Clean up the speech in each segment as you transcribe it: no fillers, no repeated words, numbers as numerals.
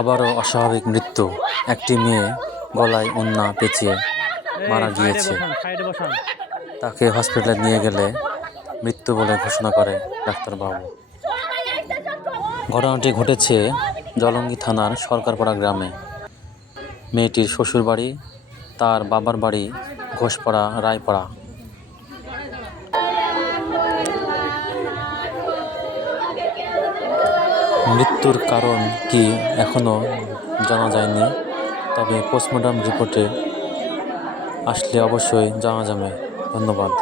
আবারও অস্বাভাবিক মৃত্যু। একটি মেয়ে গলায় ওড়না পেঁচিয়ে মারা গিয়েছে। তাকে হসপিটালে নিয়ে গেলে মৃত্যু বলে ঘোষণা করে ডাক্তারবাবু। ঘটনাটি ঘটেছে জলঙ্গি থানার সরকারপাড়া গ্রামে। মেয়েটির শ্বশুরবাড়ি, তার বাবার বাড়ি ঘোষপাড়া রায়পাড়া। মৃত্যুর কারণ কি এখনও জানা যায়নি, তবে পোস্টমর্টম রিপোর্টে আসলে অবশ্যই জানা যাবে। ধন্যবাদ।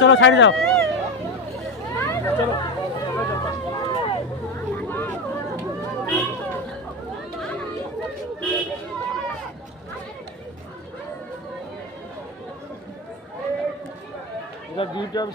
চলো সাইড যাও। চলো